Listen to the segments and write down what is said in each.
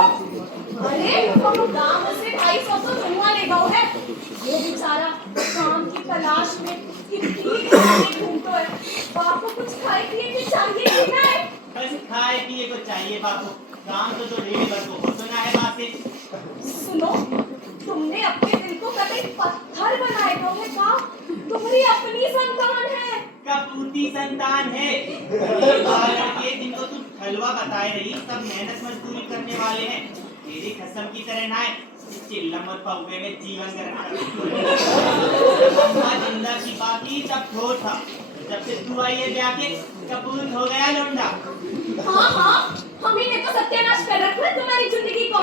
अरे वो दाम से 250 तो धुआं ले गओ है। ये बेचारा काम की तलाश में कितनी घूमता है। बाप को कुछ खाए पिए के चाहिए कि ना है? बस खाए पिए को चाहिए बापू। काम तो ढेर भर को सुना है बातें। सुनो, तुमने अपने दिल को कभी पत्थर बनाए तो है का? तुम्हारी अपनी संतान है। कपूती संतान है। ये जिनको तुम हलवा बताए रही सब मेहनत मजदूरी करने वाले हैं। तेरी कसम की तरह ना है चिल्लम और पौवे में जीवन जिंदा की बाकी तब ठोर था। जब से तू आई है ब्याह के कपूत हो गया लौंडा। हाँ, हमें ने तो सत्यानाश कर रखा है तुम्हारी जिंदगी को।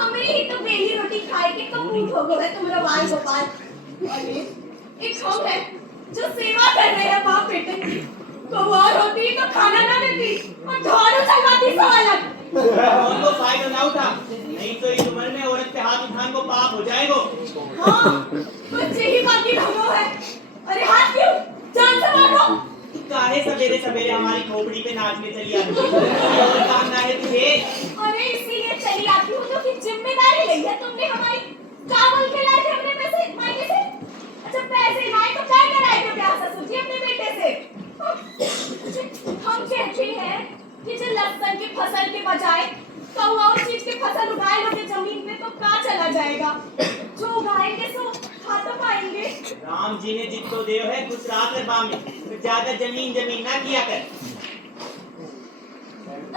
हमें ही तो बेली रोटी खाए के कपूत हो गए तुम्हारा बाल गोपाल। अरे एक हम है जो सेवा कर रहे हैं बाप बेटे की। कौवार होती तो खाना ना देती और झाड़ू चलवाती सवालक। उनको फायदा ना उठा, नहीं तो इस उम्र में औरत पे हाथ उठाने को पाप हो जाएगा। हाँ, बच्चे ही बाकी रहो है। अरे हाथ क्यों? जान से मारो। काहे सवेरे सवेरे हमारी खोपड़ी पे नाचने चली आती है? और काम ना है तुझे? अरे इसीलिए चली आती हूँ तो कि जिम्मेदारी ली है तुमने हमारी। चावल खिलाए थे हमने पैसे मायने से। अच्छा पैसे लाए तो क्या कराए थे प्यार ससुर जी अपने बेटे से? हम कहते हैं कि जो लहसुन की फसल के बजाय कौ और चीज की फसल उगाए लोगे जमीन पे तो क्या चला जाएगा? जो उगाएंगे सो खा तो पाएंगे। राम जी ने जितो देव है कुछ रात है बाम में, तो ज्यादा जमीन ना किया कर।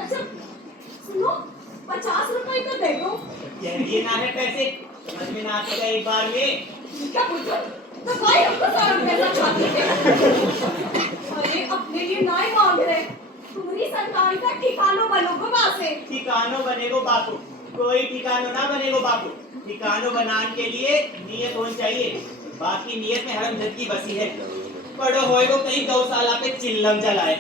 अच्छा सुनो, 50 रुपए तो दे दो। ये ना है पैसे, समझ में ना आएगा एक बार में। क्या पूछो? तो कोई हमको 100 रुपए का चाहते थे। अरे अपने लिए ना ही मांग रहे। तुम्हारी संतान का ठिकानो बनोगो वहाँ से। ठिकानो बनेगो बापू, कोई ठिकानो ना बनेगो बापू। ठिकानो बनाने के लिए नियत होनी चाहिए। बाकी नियत में हरम झटकी बसी है। पढ़ो होएगो कहीं गौशाला पे चिल्लम जलाए।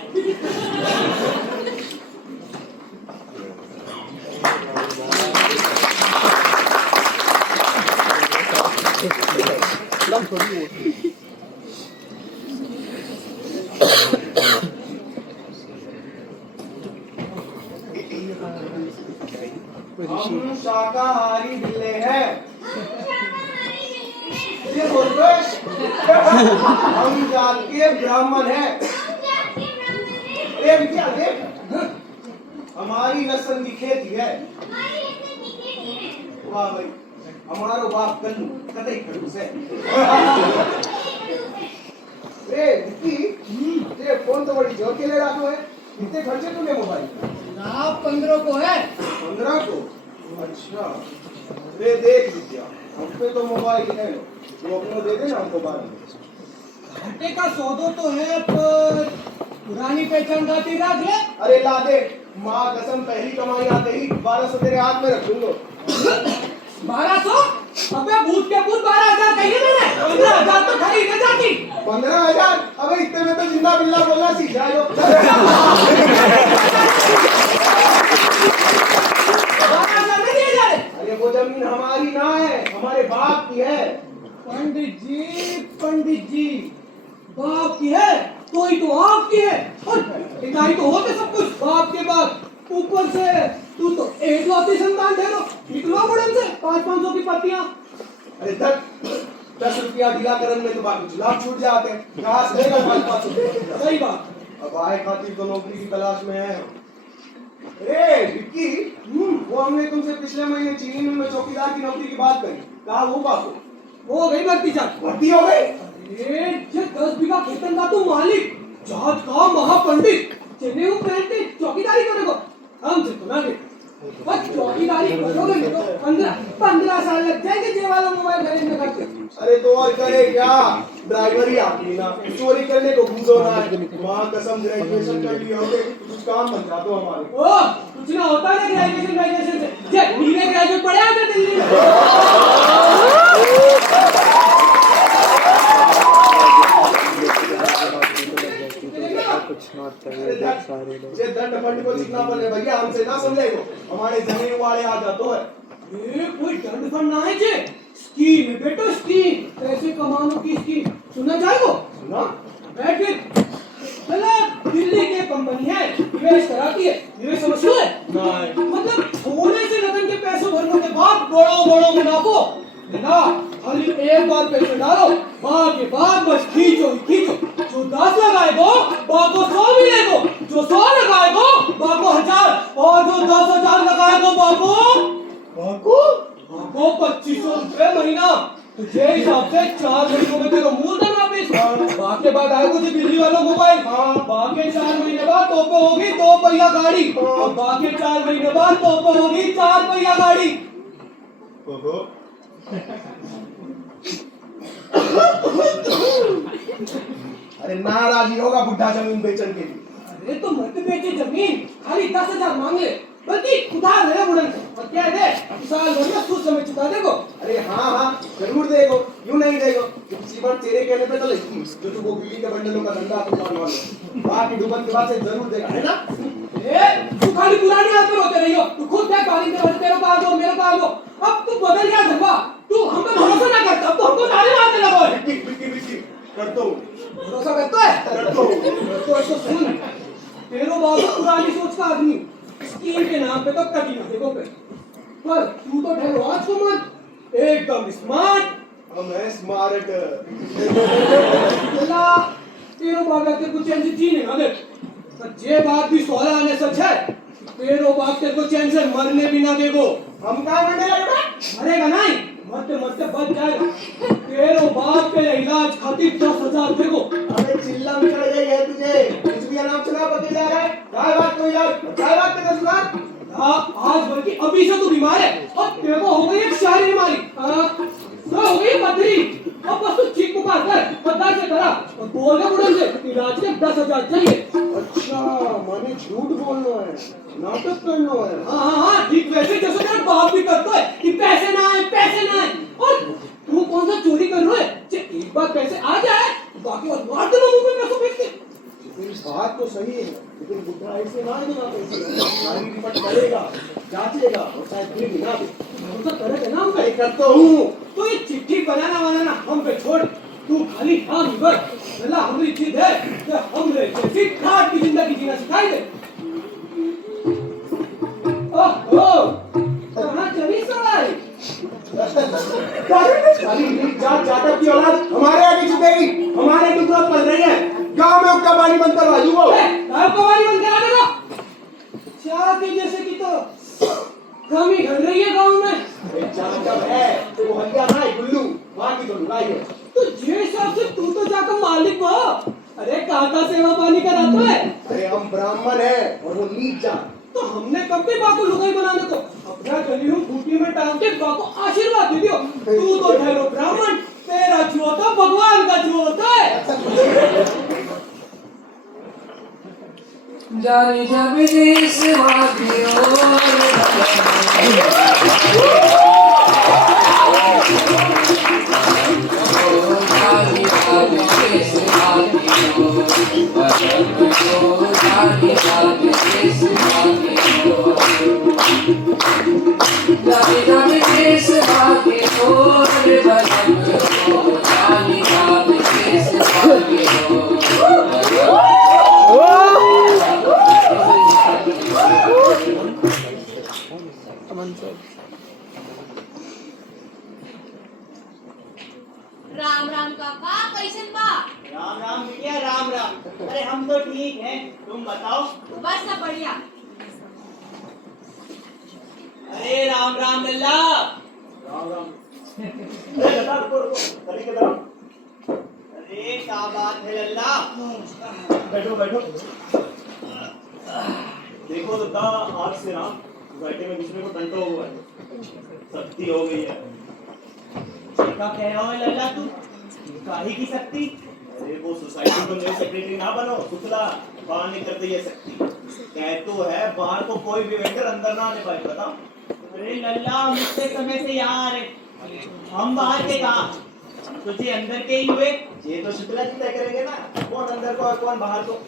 हम शाकाहारी बिल्ले हैं। ये बोलते हम जात के ब्राह्मण हैं। हमारी लहसुन की खेती है। वाह भाई, हमारो बाप कल्लू कतई खड़ूस है। ये फोन तो बड़ी जोर के ले रहा है। कितने खर्चे तूने मोबाइल? ना 15 को है। 15 को? अच्छा, रे देख विद्या, हम पे तो मोबाइल है, वो अपना दे देना हमको 12। घंटे का सौदो तो है पर पुरानी पहचान गाती रख ले। अरे ला दे, माँ कसम पहली कमाई आते ही 1200 तेरे हाथ में रख दूंगा। 1200? अबे भूत के भूत 12,000 कही मैंने। 15,000 तो खरीद है जाती। 15,000? अबे इतने में तो जिंदा बिल्ला बोलना सीख जाए। अरे वो जमीन हमारी ना है, हमारे बाप की है। पंडित जी, बाप की है तो ही तो आपकी है। और पिताई तो होते सब कुछ बाप के बाद। ऊपर से तू तो एक लौती संतान थे, तो निकलो बड़न से 500-500 की पत्तियां। अरे 10 रुपया दिला करन में तो बाकी लाभ छूट जाते हैं। कहाँ से लेगा 500? सही बात। अब आए खातिर तो नौकरी की तलाश में है। अरे विक्की, वो हमने तुमसे पिछले महीने चीनी मिल में चौकीदार की नौकरी की बात करी, कहा वो बात हो गई भर्ती जात। भर्ती हो गई? अरे 10 बीघा खेतन का तू मालिक, जात का महापंडित, चेन्नई में पहनते चौकीदारी करेगा। हमसे तो ना दे, बस चौकीदारी करोगे तो 15 साल लग जाएंगे। जे वाला मोबाइल खरीदने करते। अरे तो और करे क्या, ड्राइवर ही आपकी ना, चोरी करने को घूमो ना। वहाँ कसम ग्रेजुएशन कर लिए होगे, कुछ काम बन जाते हमारे। ओ कुछ ना होता है ग्रेजुएशन से। जे बीए ग्रेजुएट पढ़े आते दिल्ली में। जे दंड फंड को सीखना पड़े भैया, हमसे ना समझेगो। हमारे जमीन वाले आ जाते हैं। ये कोई दंड फंड ना है जे, स्कीम है बेटा, स्कीम। पैसे कमाने की स्कीम सुनना चाहेगो? सुना? बैठ फिर। चलो दिल्ली की कंपनी है, निवेश कराती है। निवेश समझ लो है? नहीं। मतलब सोने से लगन के बड़ो मुनाफो ना खाली एक बार पैसे डालो बार के बाद बस खींचो ही खींचो जो 10 लगाएगो बाको 100 मिलेगो जो 100 लगाएगो बाको 1000 और जो 10,000 लगाएगो बाको बाको 2500 रुपए महीना तुझे हिसाब से 4 महीनों में तेरा मूलधन वापिस बाकी बाद आएगो जो बिजली वाला मोबाइल बाकी 4 महीने बाद तो पे होगी 2 पहिया गाड़ी और बाकी 4 महीने बाद तो पे होगी 4 पहिया गाड़ी ओहो अरे नाराजी होगा बुढ़ा जमीन बेचने के लिए। अरे तो मत बेचे जमीन खाली 10,000 मांग ले बल्कि उधार ले बुढ़न से और क्या दे साल भर में कुछ समय चुका देगो। अरे हाँ जरूर देगो यूं नहीं देगो पिछली बार तेरे कहने पे तो लेकिन जो तू वो बिजली के बंडलों का धंधा तू करने वाला बाकी डूबन के बाद से जरूर देगा है ना। ए तू खाली पुरानी हाथ पे रोते रही हो तू खुद क्या गाली के बाद तेरे पास दो मेरे पास दो अब तू बदल गया धब्बा तू हम पे भरोसा ना करता अब तो हमको ताली मारने लगो है बिक्की कर दो भरोसा करता है कर दो तो ऐसा सुन तेरो बाप तो पुरानी सोच का आदमी स्कीम के नाम पे तो कटी ना देखो पे पर तू तो ठहरो आज को मत एकदम स्मार्ट हम है स्मार्ट चला तेरो बाप तेरे को चैन से जीने ना दे पर ये बात भी सोला आने सच है तेरो बाप तेरे को चैन से मरने भी ना देगो। हम क्या करने लगे मरेगा नहीं मरते मरते बच जाएगा तेरो बाप के इलाज खातिर 10,000 देगो। अबे चिल्ला में चढ़ गई है तुझे कुछ भी नाम सुना पति जा रहा है काय बात कोई यार काय बात करना सुना आज बल्कि अभी से तू बीमार है और तेरे को हो गई एक शहरी बीमारी तो हो गई पथरी अब बस तू चीख पुकार कर पता से करा और बोल के बुढ़न से इलाज के 10,000 चाहिए। अच्छा माने झूठ बोलना है नाटक करना है। हाँ ठीक वैसे जैसे तेरा बाप भी करता है कि पैसे ना आए और तू कौन सा चोरी कर रहा है एक बार पैसे आ जाए बाकी और मार दे लोगों को पैसों फेंक के। बात तो सही है लेकिन बुढ़ा ऐसे ना देना पैसे सारी रिपोर्ट करेगा जांचेगा और शायद फिर भी ना दे भरोसा करेगा ना हम पे करता हूँ तो ये चिट्ठी बनाना हम पे छोड़ तू खाली काम ही कर अल्लाह हमारी जिद है कि हमरे जैसी ठाट की जिंदगी जीना सिखाई दे। ओह कहाँ चली सवारी खाली नीच जात जाटव की औलाद हमारे आगे झुकेगी हमारे टुकड़ा पड़ रही है गांव में उसका पानी बंद करवा दूंगा आपको पानी बंद करा देगा चाह के जैसे कि तो कमी घट रही है गांव में जाटव है तो वो हल्का ना है गुल्लू बाकी तो लुगाई है तो जे हिसाब से तू तो जाकर मालिक हो अरे काका सेवा पानी कराता है। अरे हम ब्राह्मण है और वो नीच जात तो हमने कब भी बाको लुगाई बनाने को अपना गली हूँ खूटी में टांग के बाको आशीर्वाद दे दियो तू तो ठहरो ब्राह्मण तेरा जुआ तो भगवान का जुआ होता है। जाने जब देश राम राम काका कैसन बा? राम राम बिटिया राम राम। अरे हम तो ठीक हैं तुम बताओ। बस सब बढ़िया। अरे राम राम लल्ला। राम राम अरे लता रुको कली के तरफ अरे क्या बात है लल्ला। बैठो बैठो देखो लता आज से ना बैठे में दूसरे को टंटो हुआ है सख्ती हो गई है। क्या कह रहा है लल्ला तू काहे की शक्ति? अरे वो सोसाइटी को नई सेक्रेटरी ना बनो सुतला बाहर नहीं करते ये शक्ति कह तो है बाहर को कोई भी वेंडर अंदर ना आने पाए बताओ। अरे लल्ला हम इतने समय से यहाँ आ रहे हम बाहर के कहा तुझे अंदर के ही हुए। ये तो शुक्ला जी तय करेंगे ना कौन अंदर को और कौन बाहर को।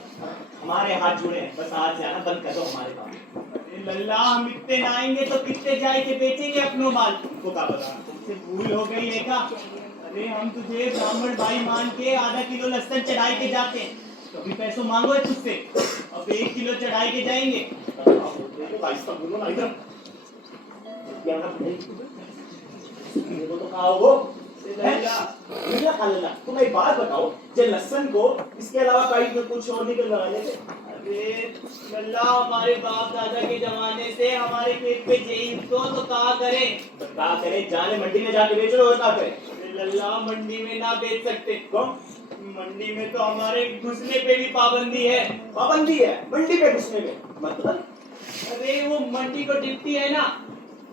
हमारे हाथ जुड़े हैं बस आज से आना बंद कर दो हमारे काम। अरे लल्ला हम इतने ना आएंगे तो कितने जाए के बेचेंगे अपनो माल। तुमको क्या पता तुमसे भूल हो गई है क्या? अरे हम तुझे ब्राह्मण भाई मान के आधा किलो लहसुन चढ़ाई के जाते हैं कभी पैसों मांगो है तुझसे अब 1 किलो चढ़ाई के जाएंगे। देखो तो खाओ वो लल्ला खा लेना। तुम एक बात बताओ, जे लहसुन को इसके अलावा कहीं कुछ और नहीं लगा लेते? अरे लल्ला, हमारे बाप दादा के जमाने से हमारे पेट पे जेई तो का करें? तो क्या करें, जाने मंडी में जाके बेच लो और क्या करें? अरे लल्ला, मंडी में ना बेच सकते। क्यों? मंडी में तो हमारे घुसने पे भी पाबंदी है। पाबंदी है मंडी पे घुसने में? मतलब? अरे वो मंडी को डिप्टी है ना,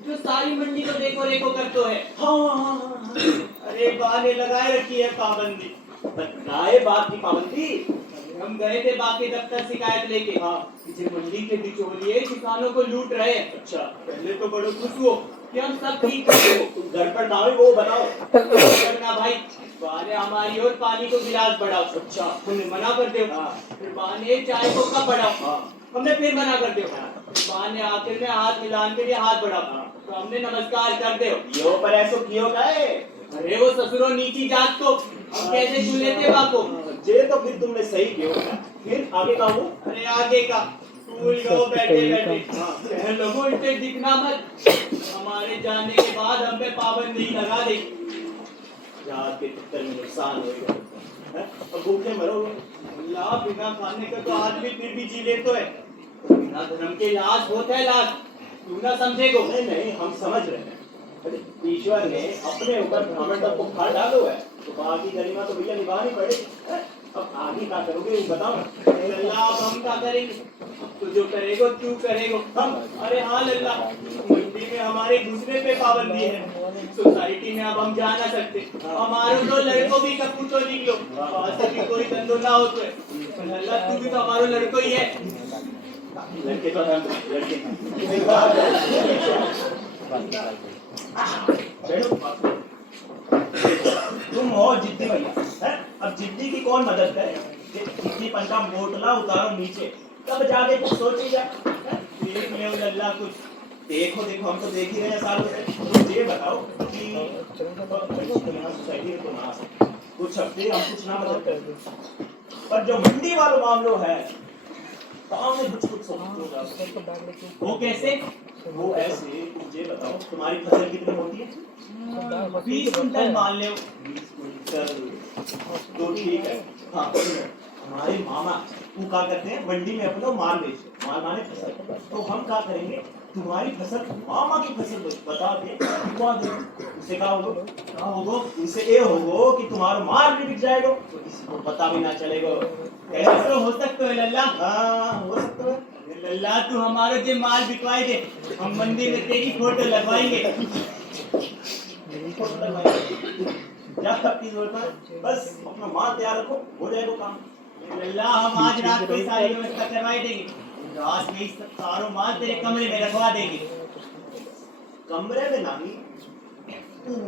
जो सारी मंडी को देखो रेखो करतो है। हाँ। अरे बहाने लगाए रखी है पाबंदी। बताए बात की पाबंदी? हम गए थे बाप के दफ्तर शिकायत लेके। हाँ। पीछे मंडी के बिचौलिए किसानों को लूट रहे हैं। अच्छा, पहले तो बड़े खुश हुओ कि हम सब ठीक कर देंगे। तुम घर पर ना हो वो बताओ। करना भाई, बहाने हमारी और पानी को गिलास बढ़ाओ। अच्छा। हमने मना कर दो। हाँ। फिर बहाने चाय को कप बढ़ाओ। हाँ। हमने फिर मना कर दो। हाँ। फिर बहाने आखिर में हाथ मिलान के लिए हाथ बढ़ाओ। हाँ। तो हमने नमस्कार कर दो। यो पर ऐसो कियो गए? अरे वो ससुरो नीची जात को हम कैसे छू लेते बापो? जे तो फिर तुमने सही कियो। फिर आगे का वो? अरे आगे का भूल गओ बैठे बैठे। हाँ। कह लगो इसे दिखना मत, हमारे जाने के बाद हम पे पाबंदी लगा दे। रात के चक्कर में नुकसान होएगा, हैं? और भूखे मरोगे। अल्लाह, बिना खाने का तो आदमी फिर भी जी ले तो है, बिना धर्म के लाश होता है लाश। तू ना समझेगो। नहीं नहीं, हम समझ रहे हैं। अरे ईश्वर ने अपने ऊपर ब्राह्मण तक को खा डालो है, तो बाकी गरिमा तो भैया निभानी पड़ेगी, हैं? अब आगे क्या करोगे वो बताओ। अल्लाह, अब हम क्या करेंगे? तो जो करेगो तू करेगो हम। अरे हाँ लल्ला, मंडी में हमारे घुसने पे पाबंदी है। सोसाइटी में अब हम जा ना सकते। हमारे तो लड़कों भी कपूतो निकलो, वहाँ से भी कोई धंधो ना हो तो है। लल्ला, तू भी तो हमारो लड़को ही है। लड़के तो हम लड़के बैठो। तुम हो जिद्दी भैया, हैं? अब जिद्दी की कौन मदद करे? जिद्दी पंखा मोटला उतारो नीचे, तब जाके कुछ सोचेगा। देख ले लल्ला कुछ। देखो देखो, हम तो देख ही रहे हैं सालों से। तुम ये बताओ कि सोसाइटी में तो ना आ सकते, कुछ हफ्ते हम कुछ ना मदद कर, पर जो मंडी वालों मामलों है काम में कुछ कुछ सोचो। वो कैसे? वो ऐसे, ये बताओ तुम्हारी फसल कितनी होती है? 20 कुंटल मान ले। 20 कुंटल तो ठीक है। हाँ, हमारे मामा वो क्या करते हैं, मंडी में अपना माल बेचते, माल माने फसल। तो हम क्या करेंगे, तुम्हारी फसल मामा की फसल बता के बिकवा देंगे। उससे क्या होगा, उससे ये होगा कि तुम्हारा माल भी बिक जाएगा, तो किसी को पता भी ना चलेगा। ऐसा तो हो सकता है लल्ला। हाँ, हो सकता है। लल्ला, तू हमारा जो माल बिकवाई दे, हम मंडी में तेरी फोटो लगवाएंगे। क्या की जरूरत है, बस अपना माल तैयार रखो, हो जाएगा काम। लल्ला, हम आज रात को ही सारी व्यवस्था करवाई देंगे। रात में ही सारो माल तेरे कमरे में रखवा देंगे। कमरे में नहीं,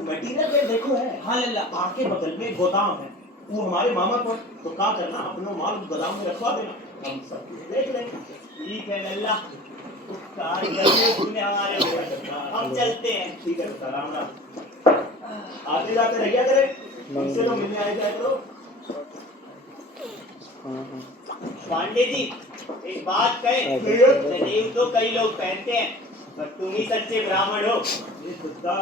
मटीरियल में देखो है। हाँ लल्ला। आपके बगल में गोदाम है, वो हमारे मामा को, तो क्या करना, अपना माल गोदाम में रखवा देना, हम सब कुछ देख लेंगे। ठीक है लल्ला, कार्य करने तूने हमारे ऊपर। हम चलते हैं। ठीक है, तो राम राम। आते जाते रह गया करे, हमसे तो मिलने आए जाए करो। पांडे जी, एक बात कहे, जनेऊ तो कई लोग पहनते हैं, पर तुम ही सच्चे ब्राह्मण हो। ये कुत्ता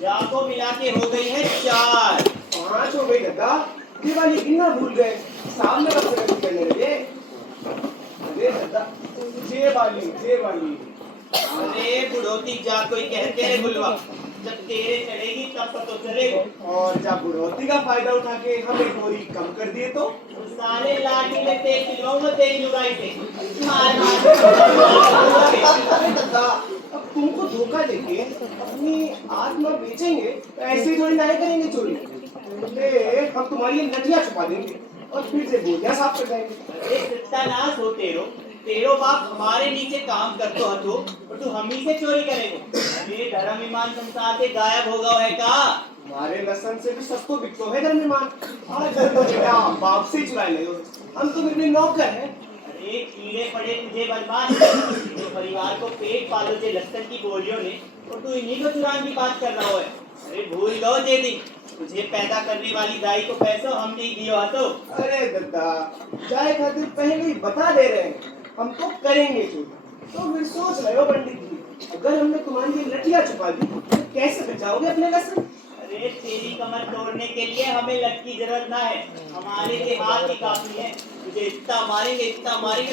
जाको मिला के हो गई है 4। 5 हो गई दादा, दिवाली गिनना भूल गए, सामने कब से करने लगे। अरे दादा, जे वाली अरे बुढ़ोती जा कोई कहते रे गुलवा, जब तेरे चलेगी तब तो चलेगो। और जब बुढ़ौती का फायदा उठा के हमें गोरी कम कर दिए तो साले लाठी में तेल पिलवाऊंगा तेरी लुगाई से। मार अरे दादा, अब तुमको धोखा देके अपनी आत्मा बेचेंगे तो ऐसे थोड़ी ना करेंगे चोरी। हम तुम्हारी ये नथिया छुपा देंगे। और फिर से बोलियां साफ कर जाएंगे। अरे सत्यानाश हो तेरो तेरो बाप हमारे नीचे काम करतो हतो और तू हम ही से चोरी करेगो। अरे धर्म ईमान संसार से गायब हो गयो है का। हमारे लसन से भी सस्तो बिकतो है धर्मीमान। आज तो बेटा बाप से चुरा ले लो। हम तो मेरे नौकर हैं। अरे कीड़े पड़े तुझे बर्बाद तो परिवार को पेट पालो जे लसन की बोलियों ने और तू इन्हीं को चुराने की बात कर रहा है। अरे भूल गयो जे दिन तुझे पैदा करने वाली दाई को पैसों हम नहीं दियो हतो। अरे दद्दा जाए खातिर पहले ही बता दे रहे हैं हम तो करेंगे चोरी। तो फिर सोच रहे हो पंडित जी, अगर हमने तुम्हारी ये लठियां छुपा दी तो कैसे बचाओगे अपने लसन? अरे तेरी कमर तोड़ने के लिए हमें लठ की जरूरत ना है, हमारे के हाथ ही काफी है। तुझे इतना मारेंगे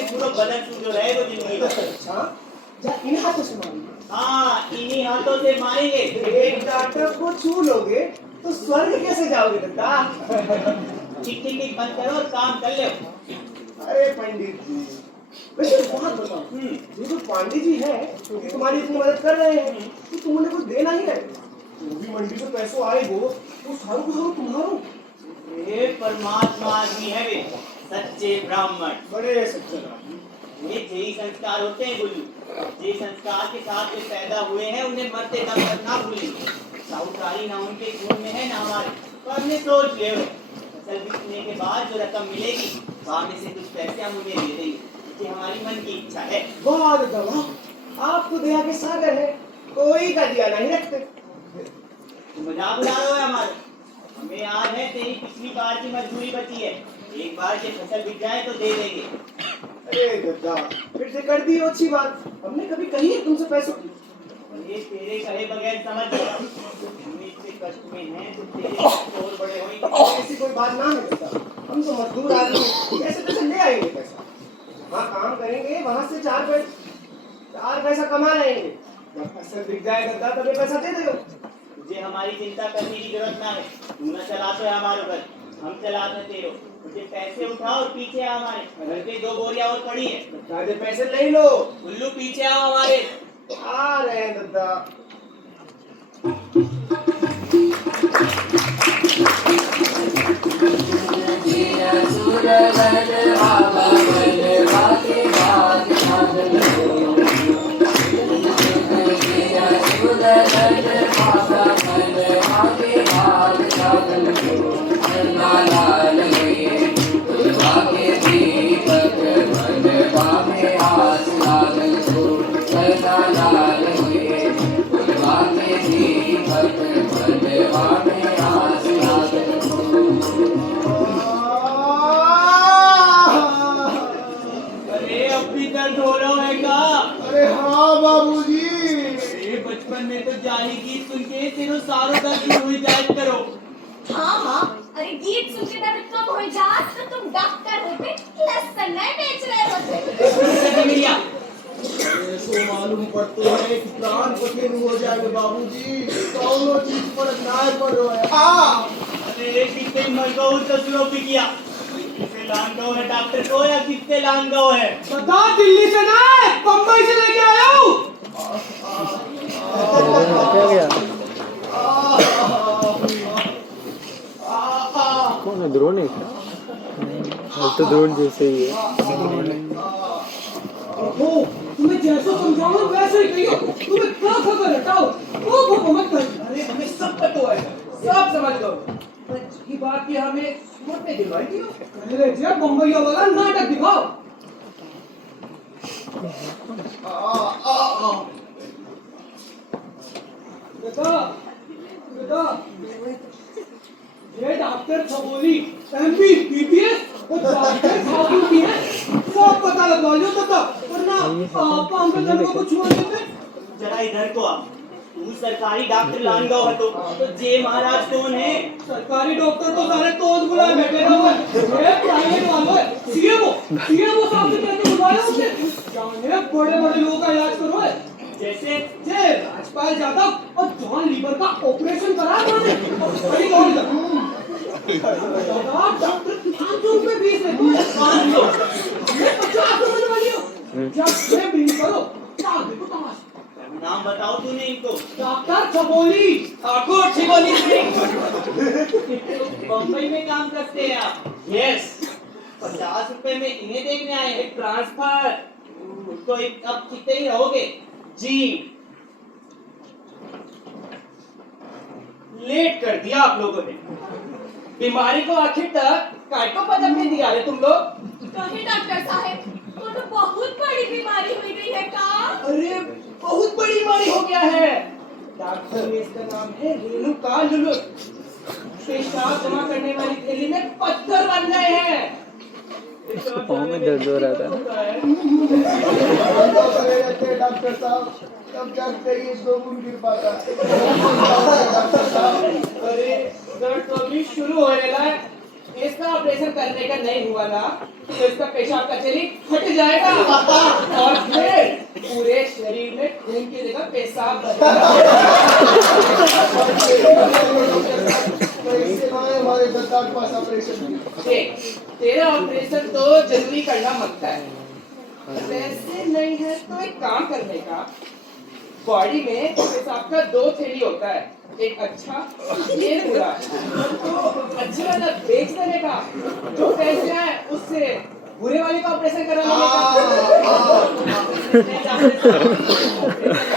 पूरा बदन तू जो रहेगा जिंदगी भर। अच्छा जा इन हाथों से मारेंगे। हाँ इन्हीं हाथों से मारेंगे। एक डॉक्टर को छू लोगे तो स्वर्ग कैसे जाओगे दद्दा? ठीक ठीक ठीक बंद करो और काम कर लो। अरे पंडित जी वैसे एक बात बताओ, ये जो पांडे जी है ये तुम्हारी इतनी मदद कर रहे हैं तो तुम उन्हें कुछ देना ही है। जो भी मंडी से पैसों आएगो वो सारों को सारों तुम्हारो। ये परमात्मा आदमी है वे, सच्चे ब्राह्मण। बड़े सच्चे आदमी। ये यही संस्कार होते हैं गुल्लू, ये संस्कार के साथ जो पैदा हुए हैं उन्हें मरते दम तक ना भूलेंगे। साहूकारी ना उनके खून में है ना हमारे। तो हमने सोच ले फसल बिकने के बाद जो रकम मिलेगी वहाँ में से कुछ पैसे हम उन्हें दे देंगे। ये हमारी मन की इच्छा है। बहुत दवा आप तो दया के सागर है, कोई का दिया नहीं रखते। तो मजाक उड़ा रहे हो हमारे। हमें याद है तेरी पिछली बार की मजदूरी बची है, एक बार ये फसल बिक जाए तो दे देंगे। अरे दद्दा फिर से कर दी अच्छी बात, हमने कभी कही है तुमसे पैसों की? ये तेरे कहे बगैर समझ गया। हम इतने कष्ट में हैं तो तेरे कष्ट और बड़े होंगे। ऐसी कोई बात ना है दद्दा, हम तो मजदूर आदमी हैं, कैसे कैसे ले आएंगे पैसा? वहाँ काम करेंगे वहाँ से चार पैसा कमा लेंगे। जब फसल बिक जाए दद्दा तब ये पैसा दे दो। तुझे हमारी चिंता करने की जरूरत ना है, तू न चलाते है हमारे घर, हम चलाते तेरो। तुझे पैसे उठाओ और पीछे आ हमारे घर पे 2 बोरियां और पड़ी है। दादे पैसे ले लो। उल्लू पीछे आओ हमारे। आ रहे हैं दद्दा। अरे अब भी दर्द हो रहा है का? अरे हाँ बाबूजी। अरे बचपन में तो जाली गीत सुन के तेरो सारो दर्द दूर हुई जाए करो। हाँ अरे गीत सुन के दर्द कम हो जात तो तुम डॉक्टर होते लहसुन नहीं बेच रहे होते। ऐसो मालूम पड़तो है कि प्राण कठिन हो जाएंगे बाबूजी, कौनो चीज पर ना पड़ो है। अरे कितने मर गए तो सुनो भी किया। किससे लान गए है डॉक्टर को या किससे लान गए है? दद्दा दिल्ली से ना बम्बई से लेके आया हूँ। कौन है? ड्रोन है क्या? तो ड्रोन जैसे ही है। ओ, तुम्हें जैसा समझाऊं वैसे ही कहियो। तुम्हें क्या खबर है? बताओ। वो मत कर। अरे हमें सब पता है, सब समझ लो। की बात की हमें मोटे दिलवाई दियो। अरे जब बम्बई वाला नाटक दिखाओ। बेटा ये डॉक्टर छबोली एमबी बीबीएस और डॉक्टर खातू की है, सब पता लगवा लो तब, वरना आप हम पे लड़कों को छुआ देते। जरा इधर को आ। तू सरकारी डॉक्टर लान गए हो तो जे महाराज कौन है? सरकारी डॉक्टर तो सारे तोड़ बुलाए बैठे हुए हैं। ये प्राइवेट वालों है, सीएमओ साहब से कहते बुलाए होते। जाने बड़े-बड़े लोगों का इलाज करो है। जैसे जे राजपाल यादव और जॉन लीवर का ऑपरेशन करा मैंने। बड़ी दौड़ डॉक्टर 500 रुपए फीस लेते हैं। 500 ये 50 रुपए वाली हो। जब ये बिल करो क्या देखो तमाशा। नाम बताओ तूने इनको। डॉक्टर छबोली ठाकुर छिबोली सिंह। बम्बई में काम करते हैं आप? यस 50 रुपए में इन्हें देखने आए हैं ट्रांसफर। तो अब कितने ही रहोगे जी? लेट कर दिया आप लोगों ने। बीमारी को आखिर तक काटो पदक नहीं दिया है तुम लोग। कहे डॉक्टर साहब, वो तो बहुत बड़ी बीमारी हो गई है का? अरे बहुत बड़ी बीमारी हो गया है डॉक्टर। इसका नाम है रेणुका लुलु। पेशाब जमा करने वाली थैली में पत्थर बन गए हैं। पाँव में दर्द हो रहा था। डॉक्टर साहब तब जाके ये 2 गुण गिर पाता है। अरे दर्द तो अभी शुरू होने लगा है। इसका ऑपरेशन करने का नहीं हुआ ना तो इसका पेशाब का चली फट जाएगा और फिर पूरे शरीर में खून की जगह पेशाब बनेगा। कैसे ना है हमारे दत्ता के पास ऑपरेशन? देख, तेरा ऑपरेशन तो जरूरी करना मांगता है। वैसे नहीं है तो एक काम करने का। बॉडी में पेशाब का 2 थैली होता है, एक अच्छा एक बुरा। तो अच्छे वाला बेच देने का, जो पैसे आए उससे बुरे वाले का ऑपरेशन कराने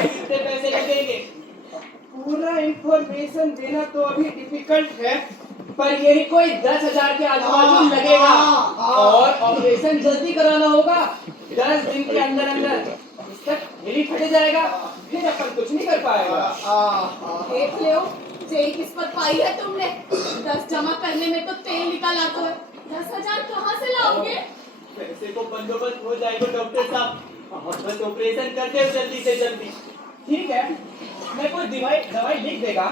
कितने पैसे लगेंगे? पूरा इंफॉर्मेशन देना तो अभी डिफिकल्ट है, पर यही कोई 10,000 के आजू-बाजू लगेगा और ऑपरेशन जल्दी कराना होगा। 10 दिन के अंदर अंदर तक थैली फट जाएगा, फिर अपन कुछ नहीं कर पाएगा। देख लो, जेई किस्मत पाई है तुमने। 10 जमा करने में तो तेल निकल आता है। 10,000 कहाँ से लाओगे? पैसे को बंदोबस्त हो जाएगा डॉक्टर साहब। बस ऑपरेशन कर दे जल्दी से जल्दी। ठीक है, मैं कोई दवाई लिख देगा,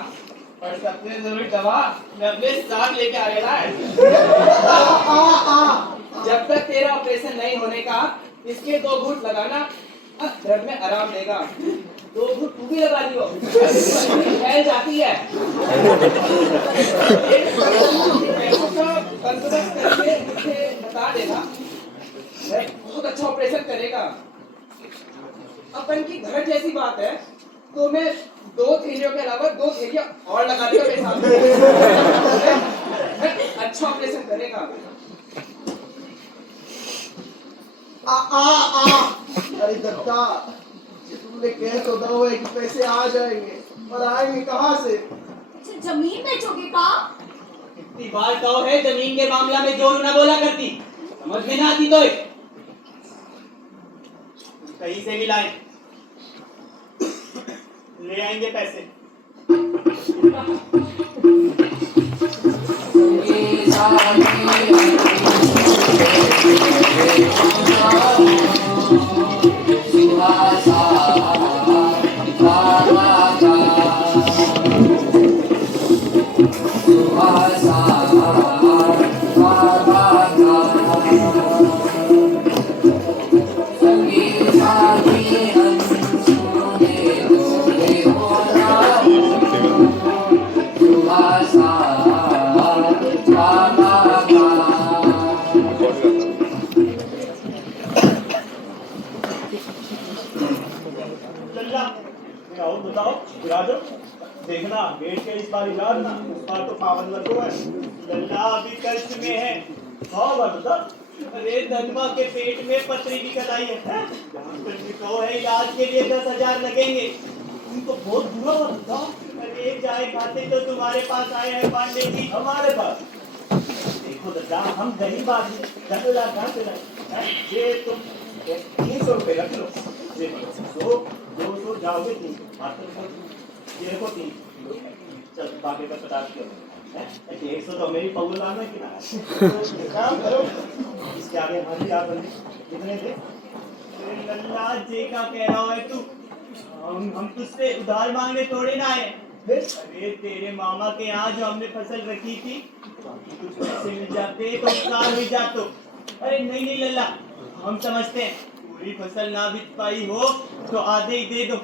और सबसे जरूरी दवा मैं अपने साथ लेके आएगा। जब तक तेरा ऑपरेशन नहीं होने का इसके 2 घूंट लगाना, दर्द में आराम देगा। 2 घूंट तू भी लगा लियो, फैल जाती है। बंदोबस्त करके मुझे बता देना, बहुत अच्छा ऑपरेशन करेगा। अपन की घर जैसी बात है तो मैं 2 थैलियों के अलावा 2 थैलियां और लगा देगा मेरे साथ। अच्छा ऑपरेशन करेगा। अरे दत्ता, तुमने कह तो दो है कि पैसे आ जाएंगे, और आएंगे कहाँ से? अच्छा, जमीन बेचोगे का? इतनी बार कहो है जमीन के मामला में जोर ना बोला करती, समझ में ना आती तो कहीं से भी लाए ले आएंगे पैसे। बताओ, देखना गेट के इस बार इलाज ना, उस बार तो पावन लगो है। लल्ला अभी कष्ट में है। हाँ बता। अरे धनवा के पेट में पथरी निकल आई है। कहो है इलाज के लिए 10,000 लगेंगे। तुमको बहुत बुरा हुआ था। अरे जाए खाते तो तुम्हारे पास आए हैं पांडे जी। हमारे पास देखो दादा, हम गरीब आदमी 10,000 कहाँ से लाए? ये तुम 300 रुपए रख लो। 200 जाओगे 300, ये रखो 300, चल बाकी का 50 करो। 150 तो मेरी पगुल लाना कि ना। काम करो, इसके आगे हमारी क्या बनी? कितने थे? लल्ला जी का कह रहा है तू। हम तुझसे उधार मांगने थोड़े ना आए। अरे तेरे मामा के यहाँ जो हमने फसल रखी थी, कुछ पैसे मिल जाते तो कार मिल जातो। अरे नहीं नहीं लल्ला, हम समझते हैं पूरी फसल ना बिक पाई हो तो आधे ही दे दो।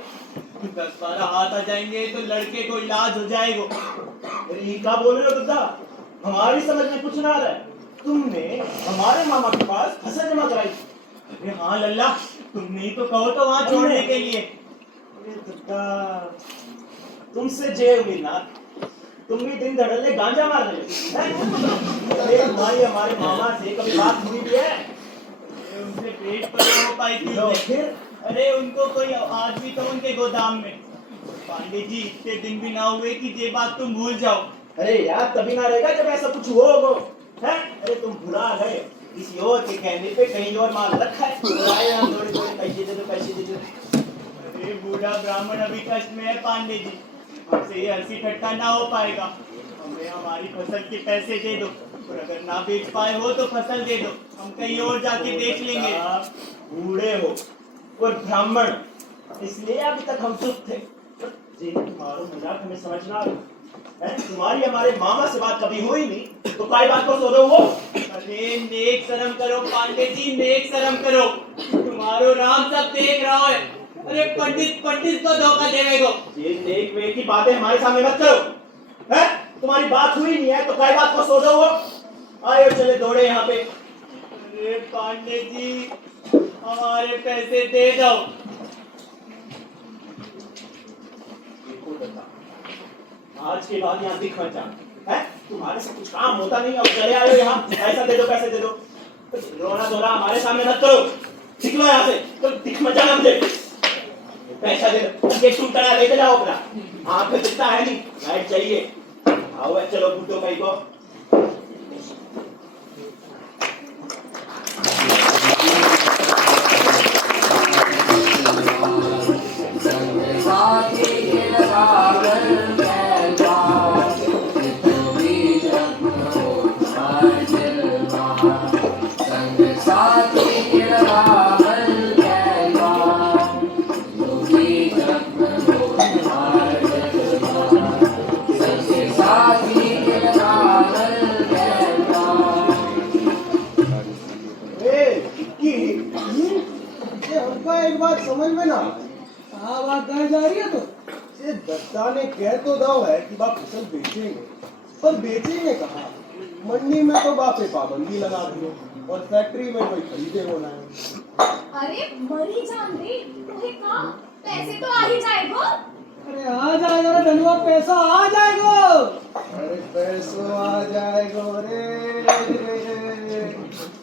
10-12 हाथ आ जाएंगे तो लड़के को इलाज हो जाएगा। अरे ये क्या बोल रहे हो दादा? हमारी समझ में कुछ ना आ रहा है। तुमने हमारे मामा के पास फसल जमा कराई। अरे हाँ लल्ला, तुमने ही तो कहो तो वहाँ छोड़ने के लिए। अरे दादा, तुमसे जे उम्मीद ना, तुम भी दिन धड़ल्ले गांजा मार रहे हो हैं? अरे तुम्हारी हमारे मामा से कभी बात हुई भी है? अरे उनसे पेट पर हो पाई थी लो, उनसे। फिर अरे उनको कोई आज भी तो उनके गोदाम में। पांडे जी इतने दिन भी ना हुए कि ये बात तुम भूल जाओ। अरे यार तभी ना रहेगा जब ऐसा कुछ हो है। अरे तुम भुला गए किसी और के कहने पे कहीं और माल रखा है। बुलाए हम थोड़े थोड़े पैसे दे दो पैसे दे दो। अरे बूढ़ा ब्राह्मण अभी कष्ट में है पांडे जी, हमसे ये हंसी ठट्टा ना हो पाएगा। हमें हमारी फसल के पैसे दे दो, और अगर ना बेच पाए हो तो फसल दे दो, हम कहीं और जाके बेच लेंगे। आप बूढ़े हो और ब्राह्मण, इसलिए अभी तक हम चुप थे। जी तुम्हारा मजाक हमें समझना है। तुम्हारी हमारे मामा से बात कभी हुई नहीं तो काय बात को सोचो वो। अरे नेक शर्म करो पांडे जी, नेक शर्म करो। तुम्हारो राम सब देख रहा है। अरे पंडित पंडित को धोखा देवे को। ये नेक वेक की बातें हमारे सामने मत करो है। तुम्हारी बात हुई नहीं है तो काय बात को सोचो वो। आए और चले दौड़े यहाँ पे। अरे पांडे जी हमारे पैसे दे दो। आज के बाद यहाँ दिख मत जा है। तुम्हारे से कुछ काम होता नहीं अब चले आए हो यहाँ। पैसा दे दो पैसे दे दो। रोना धोना हमारे सामने मत करो। निकलो यहाँ से। तो दिख मत जाना मुझे। पैसा दे दो। ये तुम करा लेके जाओ अपना। आँख में दिखता है नहीं। लाइट चाहिए। आओ चलो बुड्ढो भाई को। एक बात समझ में ना हाँ बात कहाँ जा रही है तो? ये दत्ता ने कह तो दाव है कि बाप फसल बेचेंगे, पर बेचेंगे कहाँ? मंडी में तो बापे पाबंदी लगा दी और फैक्ट्री में कोई खरीदे होना है। अरे मरी जान दे तोहे का पैसे तो आ ही जाएगो। अरे आ जाएगा रे धनवा, पैसा आ जाएगा। अरे पैसों आ जाएगो रे,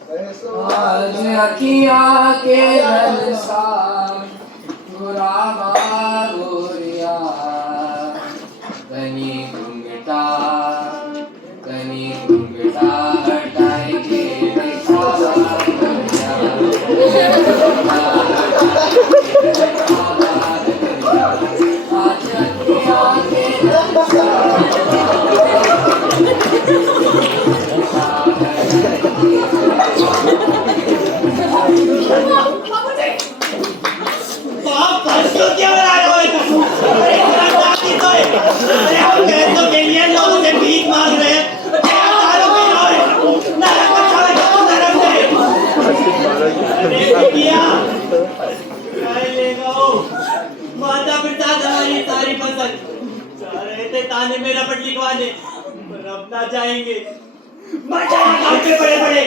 पैसों आज अखियाँ के रलसा गुरामा गोरिया कनी घुंघटा हटाएंगे आज अखियाँ के बाप परसों क्या बना रहे हो इतना? अरे ताकि तो है। अरे हम पैसों के लिए लोगों से भीख मांग रहे हैं। क्या तारों पे और नरक में चले तो नरक में। अरे बिटिया क्या लेगा वो? माता पिता हमारी सारी फसल चाह रहे थे ताने में रपट लिखवाने, पर अब ना जाएंगे। मजा गाँव के बड़े बड़े।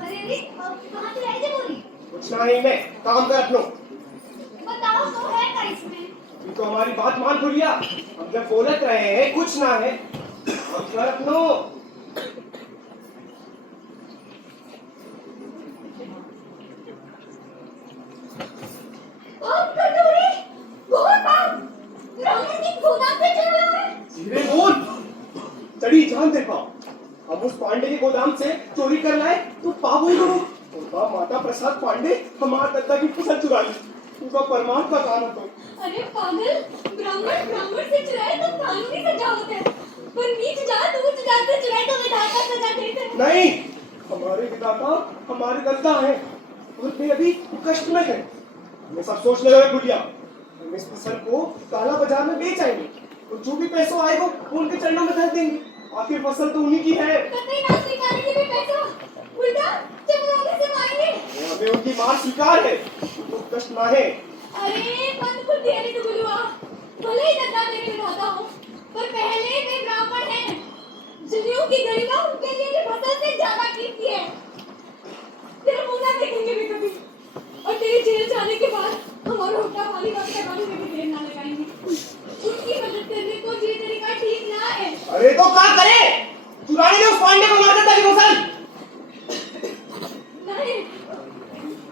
अरे रे कहाँ से आई थी बोली? कुछ नहीं मैं काम कर अपनो। बताओ तो है क्या इसमें? ये तो हमारी बात मान भूलिया। हम जब बोलत रहे हैं कुछ ना है, हम कर अपनो। ओ कटोरी बहुत बात रावण की गोदाम पे चढ़ा है। धीरे बोल, चढ़ी जान दे पाओ। हम उस पांडे के गोदाम से चोरी कर लाए तो पाप हुई करो। उनका माता प्रसाद पांडे हमारे दादा की फसल चुरा ली। उनका परमात्मा का कारण तो अरे पागल, ब्राह्मण ब्राह्मण से चुराए तो कानूनी सजा होता है, पर नीच जात ऊंच जात से चुराए तो विधाता सजा देते हैं। नहीं, हमारे विधाता हमारे गद्दा है और वे अभी कष्ट में है। हमें सब सोचने लगे गुड़िया, हम इस फसल को काला बाजार में बेच आएंगे और जो भी पैसा आएगा वो उनके चरणों में धर देंगे। आखिर फसल तो उन्हीं की है। कतई ना स्वीकारने के भी पैसा उल्टा चमड़ों से मांगे। हमें उनकी मार स्वीकार है, तो कष्ट ना है। अरे मन खुद तेरी तो गुलुआ, भले ही गद्दा मेरे विधाता हो, पर पहले वे ब्राह्मण हैं। जनेऊ की गरिमा उनके लिए भी फसल से ज्यादा कीमती है। तेरा मुंह ना देखेंगे भी कभी, और तेरे जेल जाने के बाद हमारा हुक्का पानी वापस करवाने में भी देर ना लगाएंगे। उनकी मदद करने को ये तरीका ठीक ना है। अरे तो क्या करे? चुराने ने उस पांडे को मार देता कि फसल। नहीं,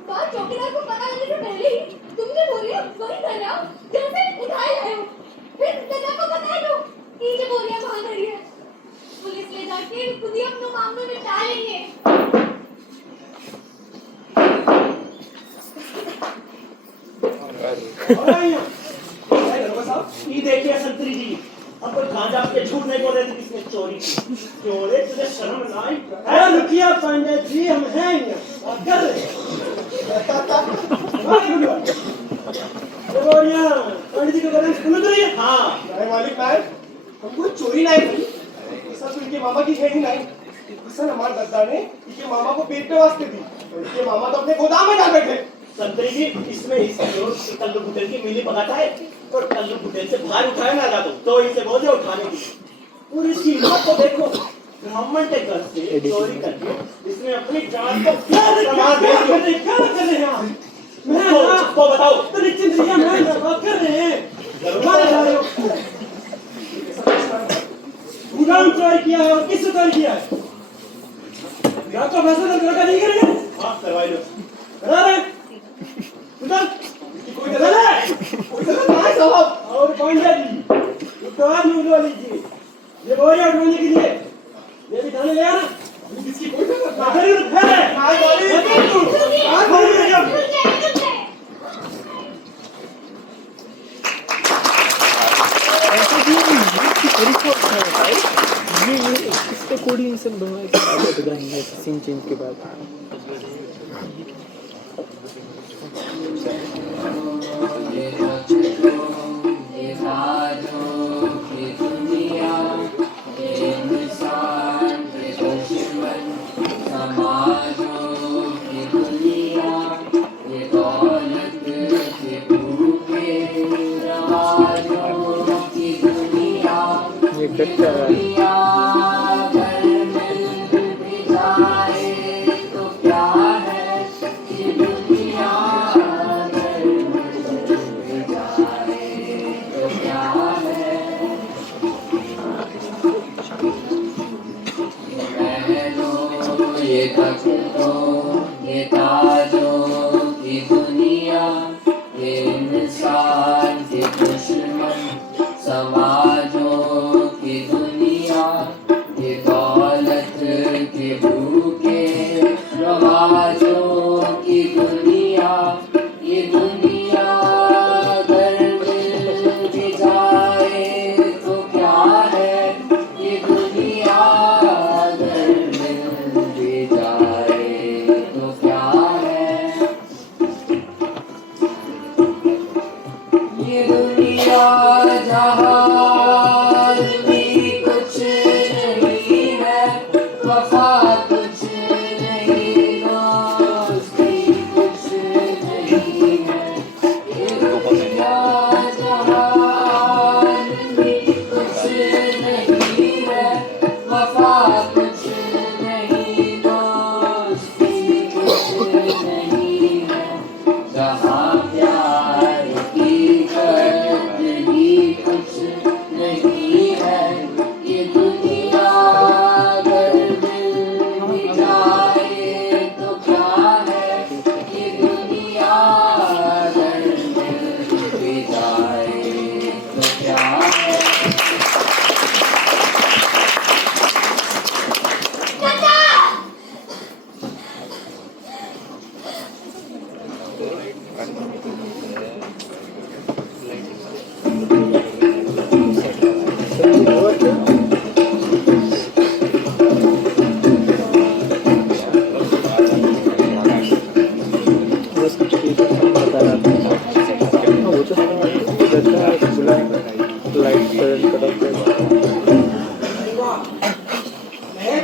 बात चौकीदार को पता लगने से पहले ही तुमने बोलिया वही कर रहा जहाँ से उठाए लाए हो। फिर दादा को बता दो कि ये बोलिया कहाँ धरी है। पुलिस ले जाके खुद ही अपने मामलों में डाल लेंगे। ये देखिए संतरी जी, अब कोई गांजा पे झूठ नहीं बोल रहे थे किसने चोरी की। चोरे तुझे शर्म ना आई? अरे रुकिए पंडित जी, हम हैं यहाँ, आप कर रहे हैं। पंडित जी का कदम सुन रही है। हाँ, नहीं मालिक नायक, हम कोई चोरी नहीं करी। ऐसा तो इनके मामा की है ही नहीं। फसल हमारे गद्दा ने इनके मामा को बेचने वास्ते दी, और इनके मामा तो अपने गोदाम में डाल बैठे। संतरी जी, इसमें इसकी कल्लू बुटेल की मिली पकाता है और कल्लू बुटेल से बाहर उठाया ना जाता तो इनसे बोल दे उठाने की। और इसकी हिम्मत को देखो, ब्राह्मण के घर से चोरी करके इसने अपनी जान को प्रमाण दे दिया। क्या कर रहे हैं आप? उसको बताओ। तो निश्चिंत रहिए, मैं बात कर रहे हैं। कहाँ जा रहे हो? गोदाम चोरी किया है और किससे चोरी किया है? या तो फैसला लड़का नहीं करेगा? माफ करवाई लो। करा रहे? उधर कोई गलत है? कोई गलत नहीं साहब। और पांड्या जी, तो आज उठवा लीजिए। ये बोरिया उठवाने के लिए ये भी थाने ले आना। इसकी कोई गलत ना करिए तो फिर है। नहीं मालिक। रुक जाए। ऐसे भी ये तरीका अच्छा है भाई। ये इसका कोऑर्डिनेशन दोनों एक साथ बदलेंगे सीन चेंज के बाद। ये राजों की दुनिया, ये इंसान के दुश्मन, समाजों की दुनिया, ये दौलत के भूखे, रवाजों की दुनिया, ये कट्टा है। दुनिया अगर मिल भी जाए तो क्या है, ये दुनिया अगर मिल भी जाए तो क्या है। ये महलों, ये तख्तों, ये ताजों की दुनिया, ये इंसान के दुश्मन, समाजों की दुनिया, ये दौलत के भूखे, रवाजों की दुनिया, ये दुनिया अगर मिल भी जाए तो क्या है, ये दुनिया अगर मिल भी जाए तो क्या है। ये दुनिया जहाँ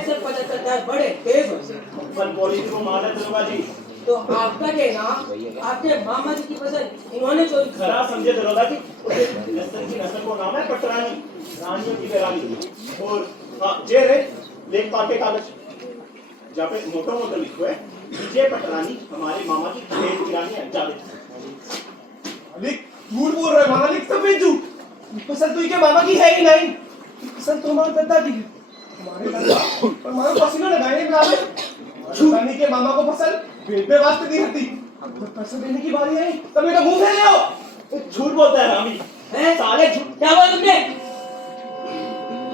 से पता चलता है बड़े तेज होते हैं। फल पॉलिसी को माना दरोगा जी। तो आपका कहना आपके मामा जी की फसल इन्होंने चोरी करा। खरा समझे दरोगा जी, उसे नस्ल की नस्ल को नाम है पटरानी, रानियों की बेरानी। और हाँ, जे रे लेख पाल के कागज जहाँ पे मोटो मोटो लिखो है, विजय पटरानी हमारे मामा की दहेज की रानी है। जा मालिक झूठ बोल रहा है मालिक, सब झूठ। फसल तो इनके मामा की है ही नहीं, फसल तो हमारे दादा की है। हमारे दादा और हमारे पसीना लगाने में आवे, दादानी के मामा को फसल बेटे वास्ते दी रहती। जब पैसे देने की बारी आई तब मेरा मुंह फेर लियो। झूठ बोलता है रामी, हैं? साले झूठ। क्या बोला तुमने?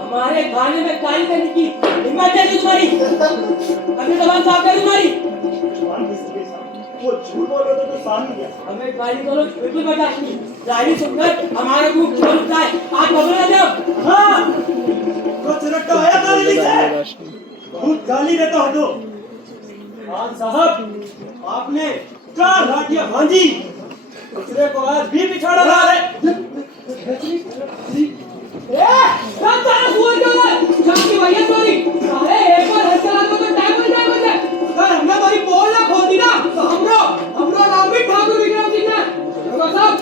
हमारे गाने में गाली करने की हिम्मत है तुम्हारी? अभी जबान साफ कर तुम्हारी। जुबान किसके साथ? वो झूठ बोल रहा था तो सामने गया। हमें गाली करो बिल्कुल बर्दाश्त नहीं। गाली सुनकर हमारे मुंह खोल उठता है। आप खबर ना दो। हाँ, कुछ रट्टा आया गाली से। बहुत गाली देता है तो। आज साहब, आपने 4 लाठियां भांजी, दूसरे को आज भी बिछाड़ा रहा है। सब सारा सुअर क्या है? जान की भैया सॉरी। सारे एक बार हथियार को तो टाइम हो जाए। अगर हमने हमारी पोल ना खोल दी ना तो हमरो नाम भी ठाकुर विक्रम सिंह है। डॉक्टर साहब,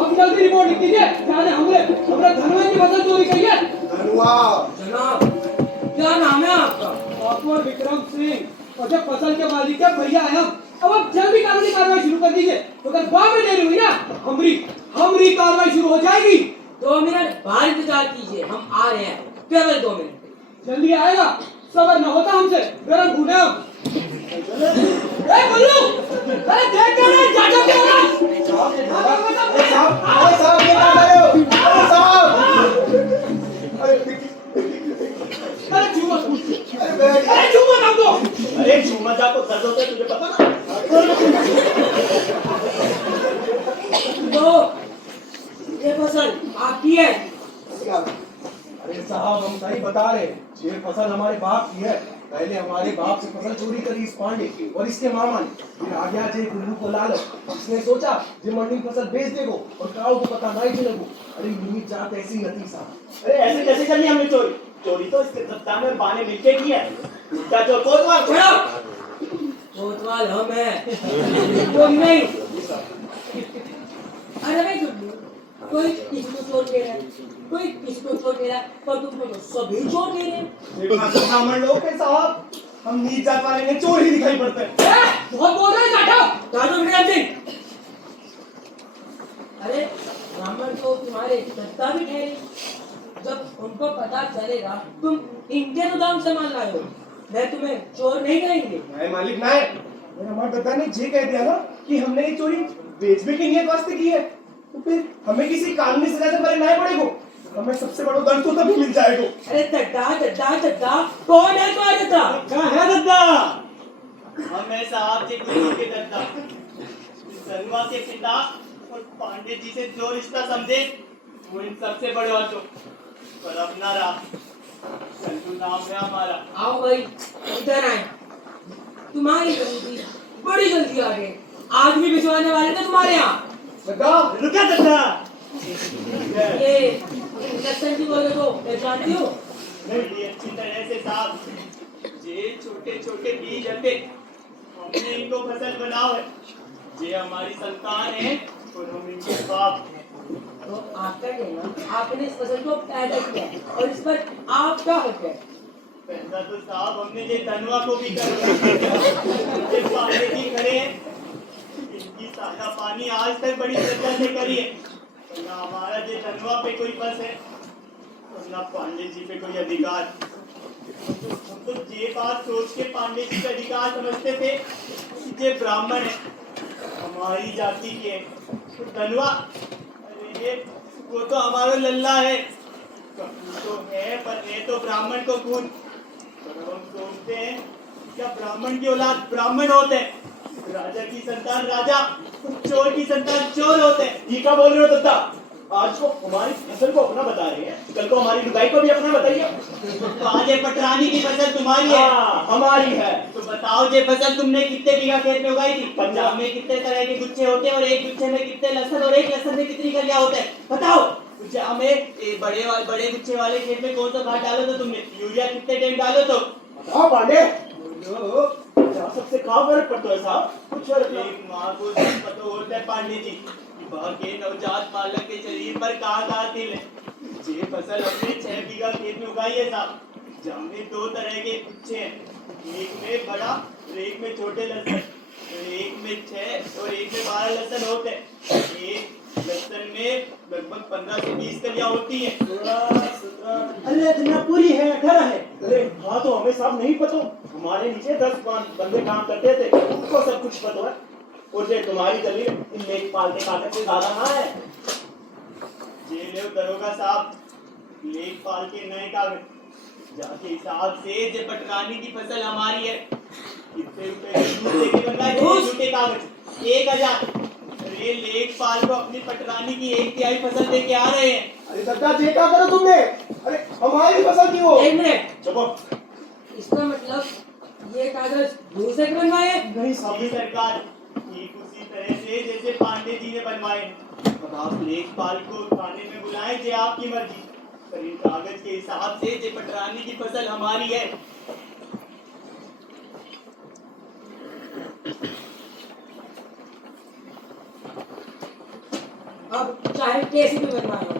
अब जल्दी रिपोर्ट लिख दीजिए। क्या ने हमरे धनवे की फसल चोरी की है? धनुआ जनाब, क्या नाम है आपका? ठाकुर विक्रम सिंह। और जब फसल के मालिक के भैया आया, अब आप जल्दी कानूनी कार्रवाई शुरू कर दीजिए। तो अगर बाद में देरी हुई ना, हमरी कार्रवाई शुरू हो जाएगी। 2 मिनट बाहर इंतजार कीजिए, हम आ रहे हैं। केवल 2 मिनट। जल्दी आएगा, सबर न होता हमसे, गरम भूने हम। ए बल्लू, अरे देख क्या रे, जाटो क्या हो रहा है? साहब ये क्या कर रहे हो? साहब अरे चूमा अरे चूमा नाम दो। अरे झूमा जा को दर्द होता है तुझे पता ना? तो ये फसल आपकी है? अरे साहब हम सही बता रहे हैं, ये फसल हमारे बाप की है। पहले हमारे बाप से फसल चोरी करी इस पांडे और इसके मामा ने, फिर आ गया जे गुल्लू को लालच। इसने सोचा जे मंडी में फसल बेच देगो और काऊ को पता नहीं चलेगो। अरे मिनी जात ऐसी नती साहब। अरे ऐसे कैसे कर ली हमने चोरी? चोरी तो इसके दफ्तर में बाने मिलके की है। उल्टा चोर कोतवाल को। कोतवाल हम हैं, चोरी नहीं। अरे भाई गुल्लू, कोई किसको चोर कह रहा है, कोई किसको चोर कह रहा है, पर तुमको तो सभी चोर कह रहे हैं। ब्राह्मण लोग हैं साहब, हम नीच जात वाले ने चोर ही दिखाई पड़ते हैं। बहुत बोल रहे हैं जाटो विक्रम सिंह। अरे ब्राह्मण तो तुम्हारे दत्ता भी ठहरे। जब उनको पता चलेगा तुम इनके गोदाम से माल लाए हो, मैं तुम्हें चोर नहीं कहेंगे। नहीं मालिक नहीं, मेरा हमारे दादा ने ये कह दिया ना कि हमने ये चोरी बेचने की नियत वास्ते की है, तो फिर हमें किसी कानूनी सजा से परे नहीं पड़ेगो। हमें सबसे बड़ा दंड तो तभी मिल जाएगा। अरे दद्दा कौन है तुम्हारा दद्दा? कहाँ है दद्दा? हम है साहब जी गुल्लू के दद्दा। सरुआ के पिता और पांडे जी से जो रिश्ता समझे वो इन सबसे बड़े हो तो। पर अपना रहा संतू नाम है हमारा। आओ भाई इधर आए। तुम्हारी जल्दी बड़ी जल्दी आ गई। आज भी भिजवाने वाले थे तुम्हारे यहाँ। दादा रुका दद्दा। ये इंजेक्शन की बोले तो पहचानती हो? नहीं अच्छी तरह से साहब, ये छोटे छोटे बीज हटे हमने इनको फसल बनाओ है। ये हमारी संतान है और हम इनके बाप हैं। तो आपका कहना आपने इस फसल को पैदा किया है और इस पर आपका हक है। पैदा तो साहब हमने ये धनवा को भी कर ये पानी की खड़े हैं, इनकी सादा पानी आज तक बड़ी श्रद्धा से करी है। तो ना हमारा ये धनवा पे कोई बस है और ना पांडे जी पे कोई अधिकार। हम तो ये बात सोच के पांडे जी का अधिकार समझते थे कि ये ब्राह्मण है, हमारी जाति के है। तो धनवा, अरे ये वो तो हमारा लल्ला है, तो है पर है तो ब्राह्मण को खून। पर हम सोचते हैं क्या ब्राह्मण की औलाद ब्राह्मण होते हैं, राजा की संतान राजा, चोर की संतान चोर होते हैं। ये क्या बोल रहे हो दत्ता? आज को हमारी फसल को अपना बता रहे हैं, कल को हमारी लुगाई को भी अपना बताइए। तो आज ये पटरानी की फसल तुम्हारी है, हमारी है। तो बताओ ये फसल तुमने कितने बीघा खेत में उगाई थी? पंजाब में कितने तरह के गुच्छे होते हैं और एक गुच्छे में कितने लहसुन और एक लहसुन में कितनी कलियां होते हैं? बताओ। बड़े गुच्छे वाले खेत में कौन सा खाद डालो तो तुमने? यूरिया कितने टाइम डालो तो? बताओ पांडे। बोलो, क्या सबसे कहाँ फर्क पड़ता है साहब? कुछ फर्क नहीं। एक माँ को सब पता होता है पांडे जी कि वह के नवजात बालक के शरीर पर कहाँ तिल है। ये फसल हमने 6 बीघा खेत में उगाई है साहब। हमने 2 तरह के गुच्छे हैं, एक में बड़ा और एक में छोटे लहसुन, और एक में 6 और एक में 12 लहसुन होते हैं। एक लहसुन में लगभग 15 से 20 कलियां होती हैं। 16, 17, अरे इतना पूरी है 18 है। अरे हाँ तो हमें साहब नहीं पता। हमारे नीचे 10 बंदे काम करते थे, उनको सब कुछ पता है। और ये तुम्हारी जमीन इन लेखपाल के कागज से ज्यादा कहाँ है? ये लो दरोगा साहब, लेखपाल के नए कागज जाके हिसाब से जे पटरानी की फसल हमारी है। कितने रुपए झूठे के बनवाए थे झूठे कागज? 1000। अरे लेखपाल को अपनी पटरानी की 1/3 फसल दे के आ रहे हैं। अरे दद्दा जी क्या करो तुमने? अरे हमारी फसल की हो। एक मिनट, चुप। इसका मतलब ये कागज दूसरे के बनवाए हैं? नहीं जी साहब, सरकार, ठीक उसी तरह से जैसे पांडे जी ने बनवाए हैं। अब आप लेखपाल को थाने में बुलाएं, जे आपकी मर्जी। पर इन कागज के हिसाब से जे पटरानी की फसल हमारी है। अब चाहे कैसे भी बनवाए हो,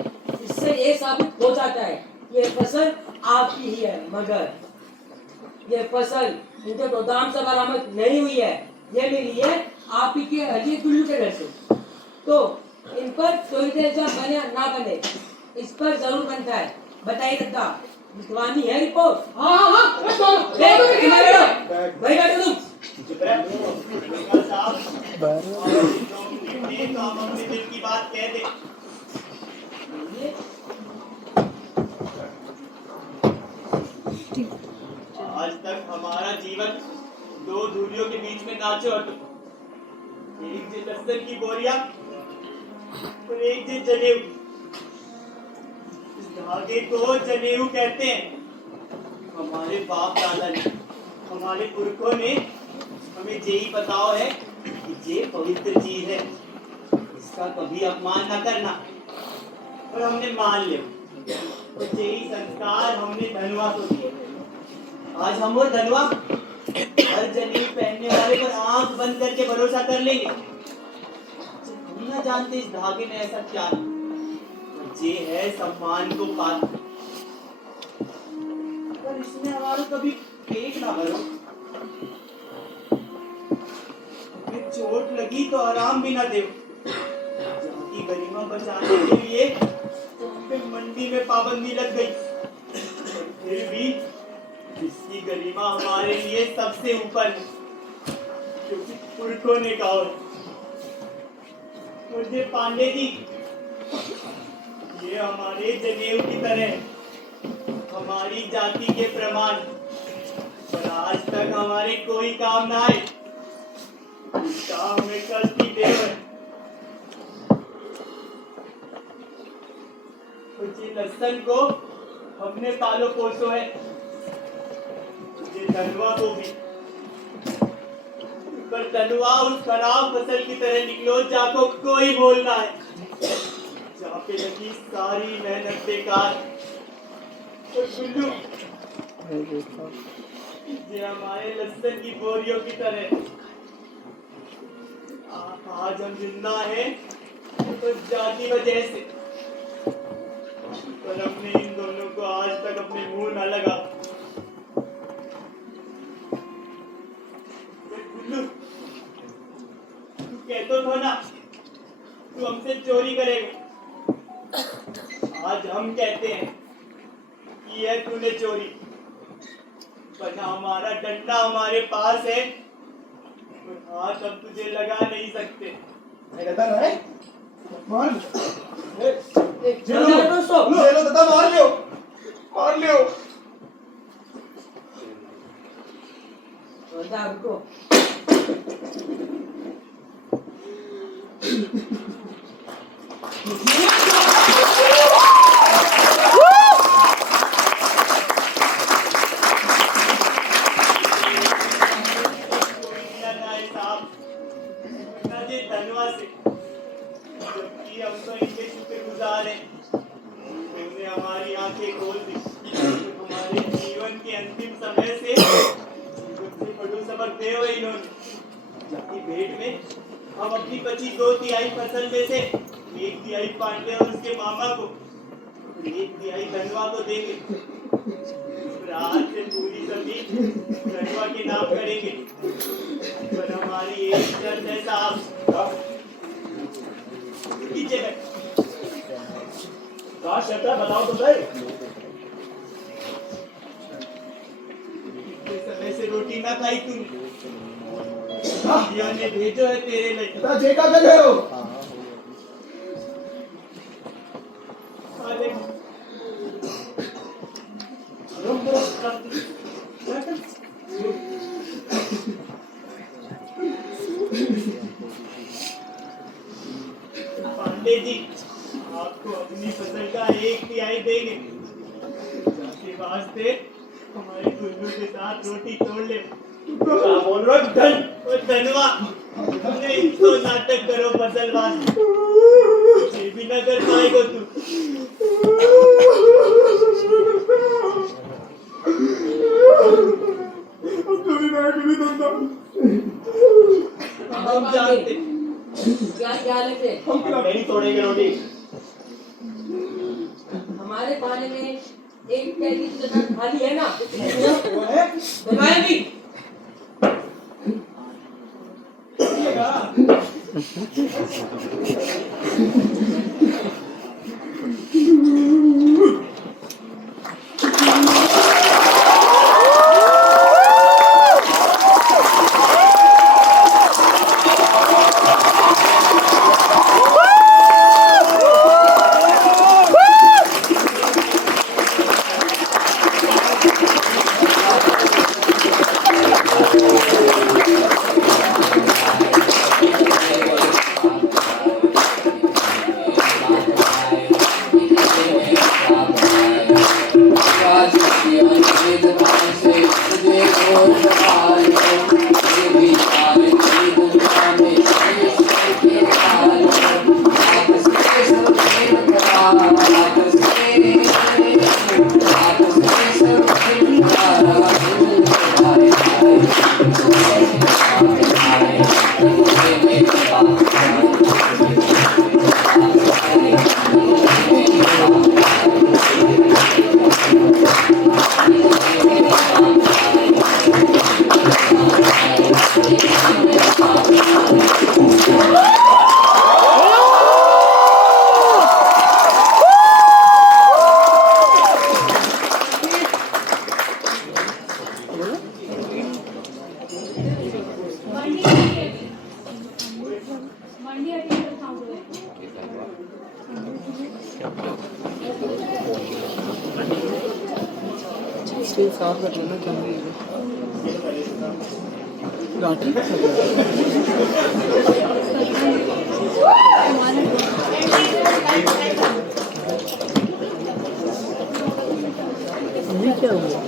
इससे ये साबित हो जाता है ये फसल आपकी ही है, मगर ये फसल मुझे गोदाम से बरामद नहीं हुई है। ये मिली है आप ही के अजय टुल्लू के घर से। तो इन पर कोई इल्जाम बने या ना बने, इस पर जरूर बनता है। बताइए दद्दा, लिखवानी है रिपोर्ट? हाँ हाँ हाँ, अरे वही बैठो तुम। चुप रह। लेखपाल साहब, तो हम अपने दिल की बात कह दे। आज तक हमारा जीवन 2 दूरियों के बीच में नाचो हटो। एक जे लहसुन की बोरिया और एक जे जनेऊ। इस धागे को जनेऊ कहते हैं। हमारे बाप दादा ने, हमारे पुरखों ने हमें यही बताओ है कि ये पवित्र चीज है, इसका कभी अपमान न करना। और हमने मान लिया। तो यही संस्कार हमने धनवा को दिए। आज हम और धनवा हर जनेऊ पहनने वाले पर आंख बंद करके भरोसा कर लेंगे। हम न जानते इस धागे में ऐसा क्या है। ये है सम्मान को पात्र। पर इसमें हमारा कभी पेट ना भरो। हमें चोट लगी तो आराम भी ना दे। जाति गरिमा बचाने के लिए तो हमें मंडी में पाबंदी लग गई। पर फिर भी इसकी गरिमा हमारे लिए सबसे ऊपर है, क्योंकि पुरखों ने कहा है। मुझे पांडे जी, ये हमारे जनेऊ की तरह है, हमारी जाति के प्रमाण। पर आज तक हमारे कोई काम ना आए, इसका हमें कष्ट ही देव है। मुझे लहसुन को हमने पालो पोसो है, मुझे धनवा को भी। पर धनवा उस खराब फसल की तरह निकलो जाको कोई बोलना है, जहाँ पे लगी सारी मेहनत बेकार। और गुल्लू, ये हमारे लहसुन की बोरियों की तरह। आज हम जिंदा हैं तो जाति वजह से, पर हमने इन दोनों को आज तक अपने मुंह न लगा। गुल्लू, तू कहतो था ना तू हमसे चोरी करेगा। आज हम कहते हैं कि यह तूने चोरी, पर हमारा डंडा हमारे पास है, और आज हम तुझे लगा नहीं सकते। दद्दा है मार जल्दी दोस्तों, ले लो दद्दा, मार लियो, मार लियो। दद्दा रुको। हमारी आंखें खोल दी। हमारे जीवन के अंतिम समय से चुने हुए इन्होंने। जबकि भेंट में हम अपनी बची 2/3 फसल में से 1/3 पांडे और उसके मामा को, 1/3 धनवा को देंगे। आज से पूरी जमीन धनवा के नाम करेंगे। पर हमारी एक शर्त है साहब। नीचे बैठ। क्या शर्त है बताओ तो सही। इतने समय से रोटी ना खाई तूने। या ने भेजो है तेरे लिए। बता जे का कर रहे हो? अरे पांडे जी, आपको अपनी फसल का 1/3 देंगे। आपके वास्ते हमारे गुल्लू के साथ रोटी तोड़ ले। क्या बोल रहे हो धन? ओ धनवा, नहीं तो नाटक करो फसल वास्ते। ये भी ना कर पाएगा तू। कभी मैं कभी दूंगा। हम जानते। क्या ख्याल है फिर? हम नहीं तोड़ेंगे रोटी। हमारे खाने में एक कैदी की जगह खाली है ना? वो है बनवाए भी। इसलिए साफ कर लेना क्या लाठी ये क्या हुआ?